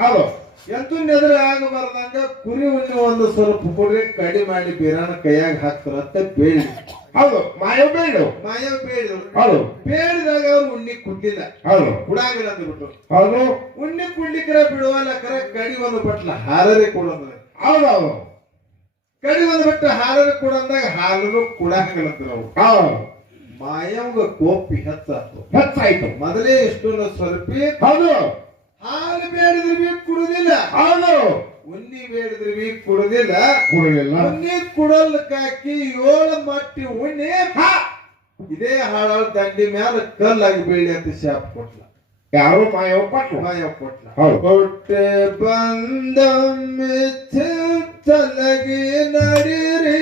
ಹೌದು ಎಂತೂ ನೆದ್ರ ಆಗಬಾರ್ದಂಗ ಕುರಿ ಉಣ್ಣೆ ಒಂದು ಸ್ವಲ್ಪ ಕೊಡ್ರಿ ಕಡಿ ಮಾಡಿ ಬೀರಾನ ಕೈಯಾಗ ಹಾಕ್ತಾರಂತ ಬೇಡಿ. ಹೌದು ಮಾಯ ಬೇಡು ಮಾಯ ಬೇಡು ಹೌದು ಬೇಡಿದಾಗ ಅವ್ರು ಉಣ್ಣಿ ಕುಡ್ಲಿಲ್ಲ. ಹೌದು ಕುಡಾಗಿಲ್ಲ ಅಂದ್ಬಿಟ್ಟು ಹೌದು ಉಣ್ಣಿ ಕುಡ್ಲಿಕ್ಕರ ಬಿಡುವಲ್ಲ ಕರ ಕಡಿ ಒಂದು ಬಟ್ಲ ಹಾರರೆ ಕೊಡಂದ್ರೆ. ಹೌದು ಹೌದು ಕಡಿ ಒಂದು ಬಟ್ಟ ಹಾರರೆ ಕೊಡಂದಾಗ ಹಾಲರು ಕುಡಾಗಿಲ್ಲ ನಾವು ಹೌದು ಮಾಯವ್ಗ ಕೋಪಿ ಹೆಚ್ಚಾಯ್ತು ಹೆಚ್ಚಾಯ್ತು. ಮೊದಲೇ ಎಷ್ಟು ಸ್ವಲ್ಪಿ ಹೌದು ಹಾಲು ಬೇಡಿದ್ರೆ ಬಿ ಕುಡುದಿಲ್ಲ. ಹೌದು. ಉನ್ನಿ ಬೇಡಿದ್ರೆ ಬಿ ಕುಡುದಿಲ್ಲ. ಕುಡಿಲಿಲ್ಲ ಉನ್ನಿ ಕುಡಲ್ಕಾಕಿ ಏಳು ಮಟ್ಟಿ ಉಣ್ಣಿ ಇದೇ ಹಾಳಾಳ ದಂಡಿ ಮ್ಯಾಲ ಕಲ್ಲಾಗಿ ಬೀಳಿ ಅಂತ ಶಾಪ್ ಕೊಟ್ಲ. ಯಾರು ಮಾಯ ಕೊಟ್ಲ? ಮಾಯ ಕೊಟ್ಲ. ಕೊಟ್ಟೆ ಬಂದ ಚಲಗಿ ನಡೀರಿ.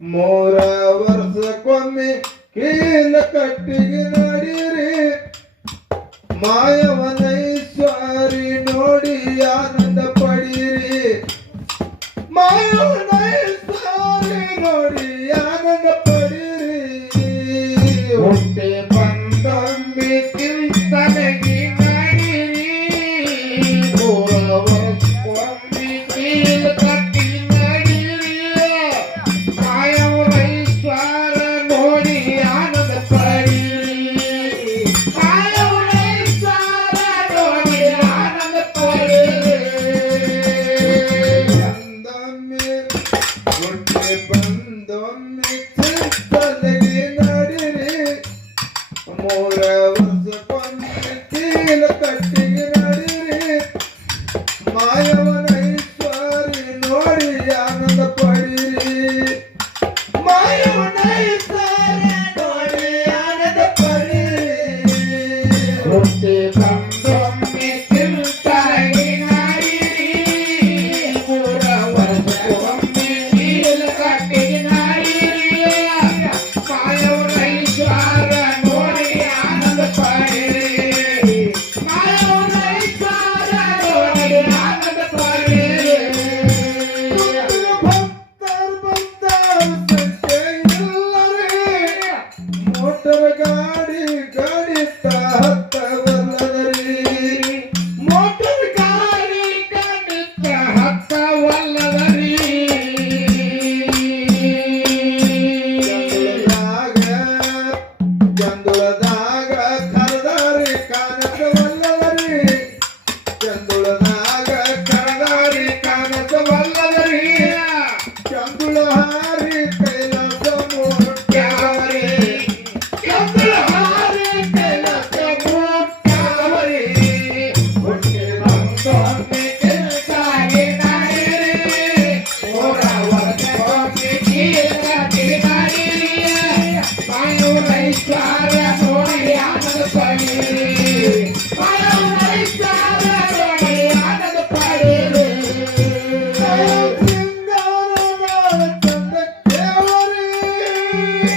ಮೂರ ವರ್ಷಕ್ಕೊಮ್ಮೆ ಕೀಲ ಕಟ್ಟಿಗೆ ಮಾಯವನೈಶ್ವರಿ Agora vamos a Argentina, Argentina. Música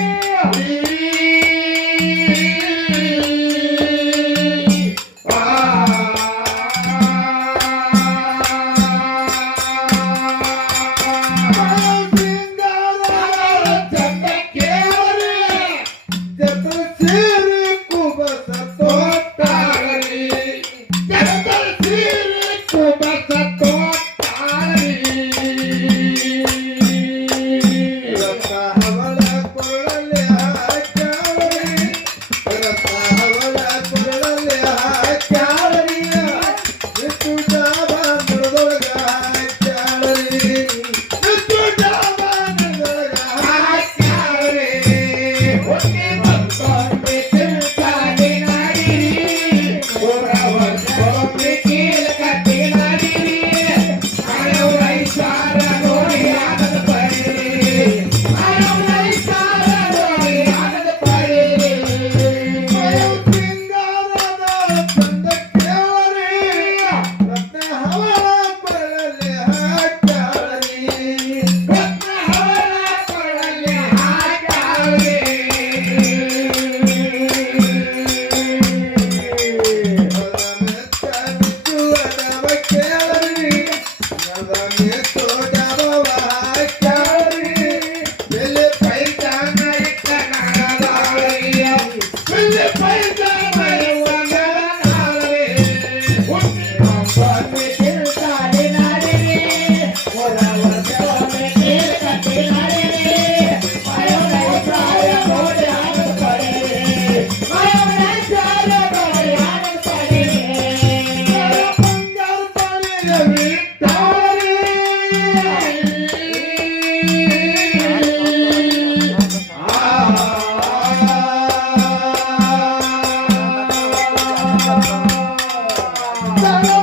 ನನ್ನ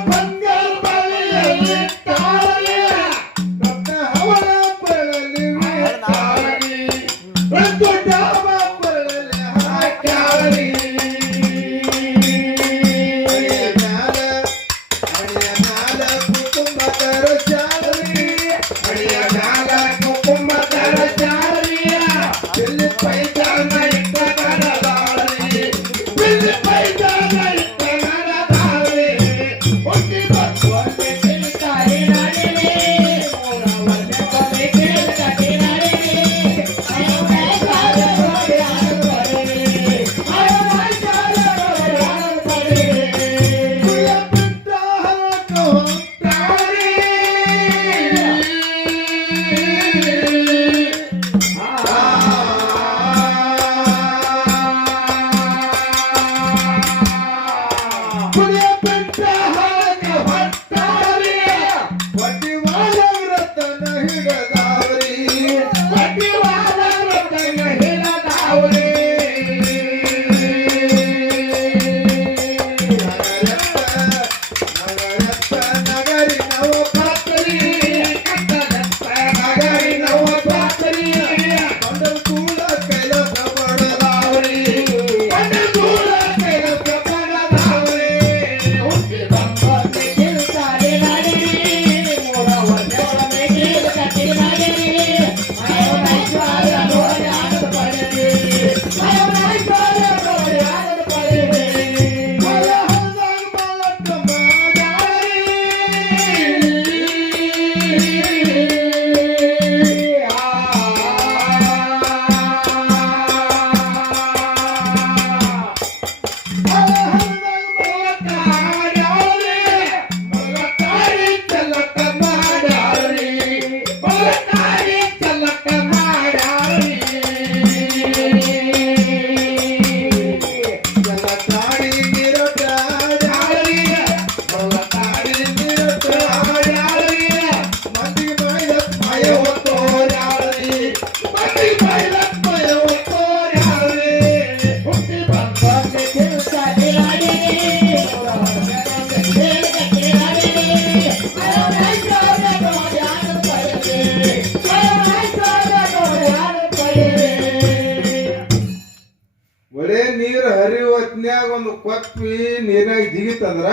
ಹೊತ್ನ್ಯಾಗ ನೀರಾಗಿ ಜಿಗಿತಂದ್ರ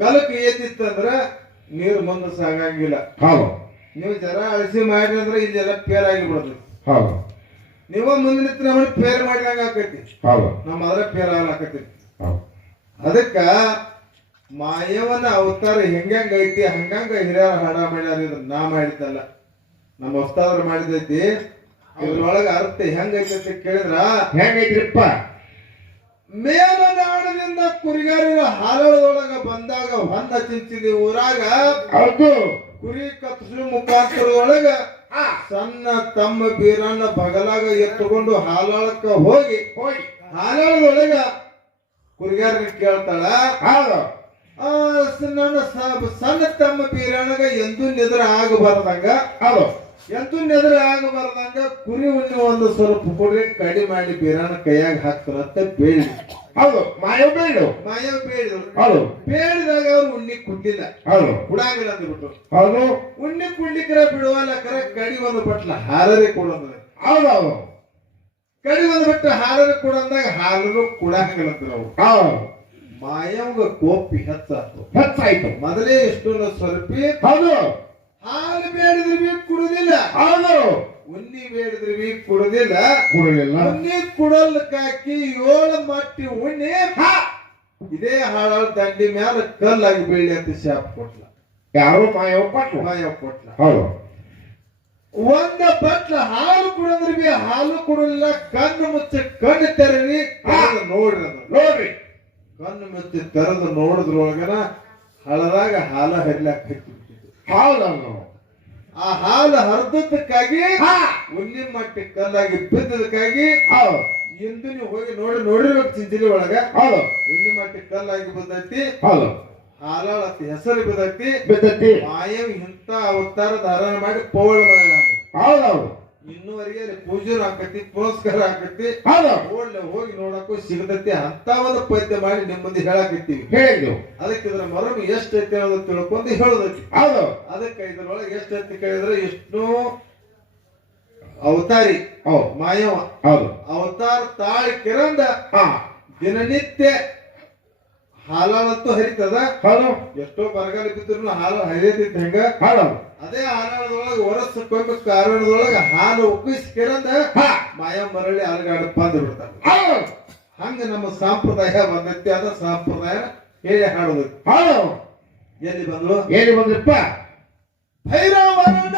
ಕಲಕ್ ಏತಿತ್ತಂದ್ರ ನೀರು ಮುಂದೆ ಸಾಗಂಗಿಲ್ಲ. ಹೌದು. ನೀವು ಜರ ಅಳಸಿ ಮಾಡಿ ಅಂದ್ರೆ ಇಲ್ಲೆಲ್ಲ ಫೇಲ್ ಆಗಿ ಹೌದು. ನೀವ ಮುಂದಿನ ನಿಂತು ನಮ್ಮನ್ನ ಫೇಲ್ ಮಾಡಿದಂಗ ಆಕೈತಿ. ಹೌದು. ನಮ್ಮ ಅದ್ರ ಫೇಲ್ ಆಗಲಾಕೈತಿ. ಅದಕ್ಕ ಮಾಯವನ ಅವತಾರ ಹೆಂಗಂಗ ಐತಿ ಹಂಗಂಗ ಹಿರಿಯರ ಹಾಡ ಮಾಡ್ಯಾರ ನಾ ಮಾಡಿದ್ದಲ್ಲ. ನಮ್ಮ ಹೊಸ್ತಾದ್ರ ಮಾಡಿದೈತಿ ಇದ್ರೊಳಗ ಅರ್ಥ ಹೆಂಗೈತಿ ಅಂತ ಕೇಳಿದ್ರ ಹೆಂಗೈತ್ರಿಪ್ಪ? ಮೇಲನಾಡದಿಂದ ಕುರಿಗಾರರ ಹಾಲೊಳಗ ಬಂದಾಗ ಹೊಂದ ಚಿಂಚಿದಿ ಊರಾಗ. ಹೌದು. ಕುರಿ ಕತ್ತಸು ಮುಖಾಂತರದೊಳಗ ಸಣ್ಣ ತಮ್ಮ ಬೀರನ್ನ ಬಗಲಾಗ ಎತ್ತುಕೊಂಡು ಹಾಲಾಳಕ್ಕ ಹೋಗಿ ಹೋಗಿ. ಹಾಲಾಳದೊಳಗ ಕುರಿಗಾರನ ಕೇಳ್ತಾಳ ನನ್ನ ಸಣ್ಣ ತಮ್ಮ ಬೀರಣ್ಣಗ ಎಂದೂ ನಿದ್ರ ಆಗಬಾರ್ದಂಗ. ಹೌದು. ಎಂದೂ ನೆದ್ರೆ ಆಗಬಾರ್ದಂಗ ಕುರಿ ಉಣ್ಣಿ ಒಂದು ಸ್ವಲ್ಪ ಕೊಡ್ರಿ ಕಡಿ ಮಾಡಿ ಬೀರಾನ ಕೈಯಾಗ ಹಾಕ್ತಾರಂತ ಬೇಡಿ. ಹೌದು ಮಾಯ ಬೇಡು ಮಾಯ ಬೇಡ ಹೌದು. ಬೇಡಿದಾಗ ಅವ್ರು ಉಣ್ಣಿ ಕುಡ್ಲಿಲ್ಲ. ಹೌದು. ಕುಡಾಗಿಲ್ಲ ಅಂದ್ಬಿಟ್ಟು. ಹೌದು. ಉಣ್ಣಿ ಕುಡ್ಲಿಕ್ಕರ ಬಿಡುವಲ್ಲ ಕರೆ ಕಡಿ ಒಂದು ಬಟ್ಲ ಹಾರರಿ ಕೊಡಂದ್ರೆ ಹೌದು ಹೌದು. ಕಡಿ ಒಂದು ಬಟ್ಟ ಹಾರರಿ ಕೊಡಂದಾಗ ಹಾರರು ಕುಡಾಗಿಲ್ಲ ಅಂದ್ರು ಅವ್ರು. ಹೌದು. ಮಾಯವ್ಗ ಕೋಪಿ ಹೆಚ್ಚಾಯ್ತು ಹೆಚ್ಚಾಯ್ತು. ಮೊದಲೇ ಎಷ್ಟೊಂದು ಸ್ವಲ್ಪ ಹೌದು. ಹಾಲು ಬೇಡಿದ್ರೆ ಬಿ ಕುಡುದಿಲ್ಲ. ಹೌದು. ಉನ್ನಿ ಬೇಡಿದ್ರೆ ಕುಡುದಿಲ್ಲ. ಕುಡಲಿಲ್ಲ ಉನ್ನಿ ಕುಡಲ್ಕಾಕಿ ಏಳು ಮಟ್ಟಿ ಉಣ್ಣಿ ಇದೇ ಹಾಳಾಳ ದಂಡಿ ಮ್ಯಾಲ ಕಲ್ಲಾಗಿ ಬೀಳಿ ಅಂತ ಶಾಪ್ ಕೊಟ್ಲ. ಯಾರು ಮಾಯ ಕೊಟ್ಲ? ಮಾಯವ್ ಕೊಟ್ಲ. ಹೌದು. ಒಂದ ಬಟ್ಲ ಹಾಲು ಕುಡಿದ್ರೆ ಬಿ ಹಾಲು ಕುಡಲಿಲ್ಲ ಕಣ್ಣು ಮುಚ್ಚಿ ಕಣ್ಣು ತೆರವಿ ನೋಡ್ರಿ. ನೋಡ್ರಿ. ಕಣ್ಣು ಮುಚ್ಚಿ ತೆರೆದು ನೋಡಿದ್ರೊಳಗನ ಹಳದಾಗ ಹಾಲ ಹರಿಲಾಕ ಹೌದೌದು ಆ ಹಾಲು ಹರಿದಕ್ಕಾಗಿ ಉನ್ನಿ ಮಟ್ಟಿ ಕಲ್ಲಾಗಿ ಬಿದ್ದದಕ್ಕಾಗಿ ಇಂದು ನೀವು ಹೋಗಿ ನೋಡಿ ನೋಡಿರ್ಬೇಕು ಚಿಂಚಲಿ ಒಳಗ. ಹೌದು. ಉನ್ನಿ ಮಟ್ಟಿ ಕಲ್ಲಾಗಿ ಬಿದ್ದೈತಿ. ಹೌದು. ಹಾಲಾಳ ಹೆಸರು ಬಿದ್ದೈತಿ. ಬಿದ್ದೈತಿ. ಮಾಯವ್ ಇಂತ ಅವತಾರ ಧಾರಣ ಮಾಡಿ ಪೌಳ ಮಾಡಿ ಹೌದೌದು ಇನ್ನೂವರೆಗೆ ಅಲ್ಲಿ ಪೂಜೆ ಆಕತಿ ಪುರಸ್ಕಾರ ಆಕತಿ ಒಳ್ಳೆ ಹೋಗಿ ನೋಡಕ್ಕೂ ಸಿಗತೈತಿ. ಅಂತ ಒಂದು ಪದ್ಯ ಮಾಡಿ ನಿಮ್ಮ ಮುಂದೆ ಹೇಳಾಕತ್ತೀವಿ. ಹೇಳಿದ್ವು ಅದಕ್ಕೆ ಇದ್ರ ಮರಮ್ ಎಷ್ಟೈತಿ ಅನ್ನೋದು ತಿಳ್ಕೊಂಡು ಹೇಳೋದೈತಿ ಹೌದು. ಅದಕ್ಕೆ ಇದ್ರೊಳಗೆ ಎಷ್ಟೈತಿ ಕೇಳಿದ್ರೆ ಎಷ್ಟು ಅವತಾರಿ. ಮಾಯವ ಹೌದು. ಅವತಾರ ತಾಳಿ ಕಿರಂದ ಹಾ. ದಿನನಿತ್ಯ ಹಾಲಾಳಂತೂ ಹರಿತದ? ಹೌದು. ಎಷ್ಟೋ ಬರಗಾಲ ಬಿದ್ದರು ಹಾಲು ಹರಿಯತೈತಿ ಹೆಂಗ? ಹೌದು. ಅದೇ ಹಾಲಾಳದೊಳಗ ವರ್ಷಕ್ಕೊಮ್ಮೆ ಕಾರಣದೊಳಗ ಹಾಲು ಉಕ್ಕಿಸಿ ಕಿರಂದ ಹಾ. ಮಾಯ ಮರಳಿ ಅಲಗಾಡ ಬಂದು ಬಿಡ್ತಾರ. ಹಂಗ ನಮ್ಮ ಸಂಪ್ರದಾಯ ಬಂದೈತಿ ಅದ ಸಂಪ್ರದಾಯ ಹೇಳಿ ಹಾಡೋದು ಹೌದು. ಎಲ್ಲಿ ಬಂದ್ರು ಎಲ್ಲಿ ಬಂದ್ರಪ್ಪ? ಭೈರವನ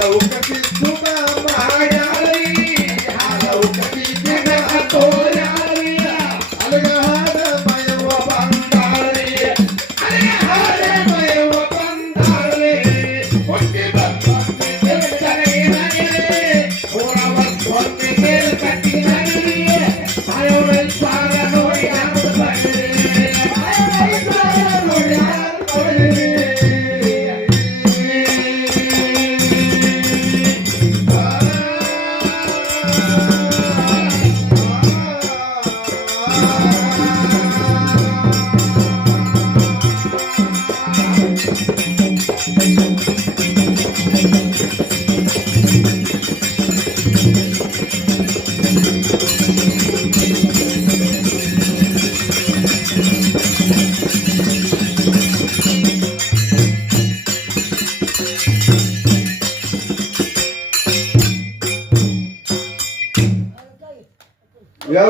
Pernambuco.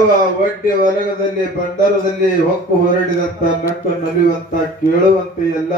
ಯಾವ ಒಡ್ಡಿ ವಲಗದಲ್ಲಿ ಬಂಡರದಲ್ಲಿ ಹೊಕ್ಕು ಹೊರಡಿದಂತ ನಟ್ಟು ನಲಿಯುವಂತ ಕೇಳುವಂತೆ ಎಲ್ಲ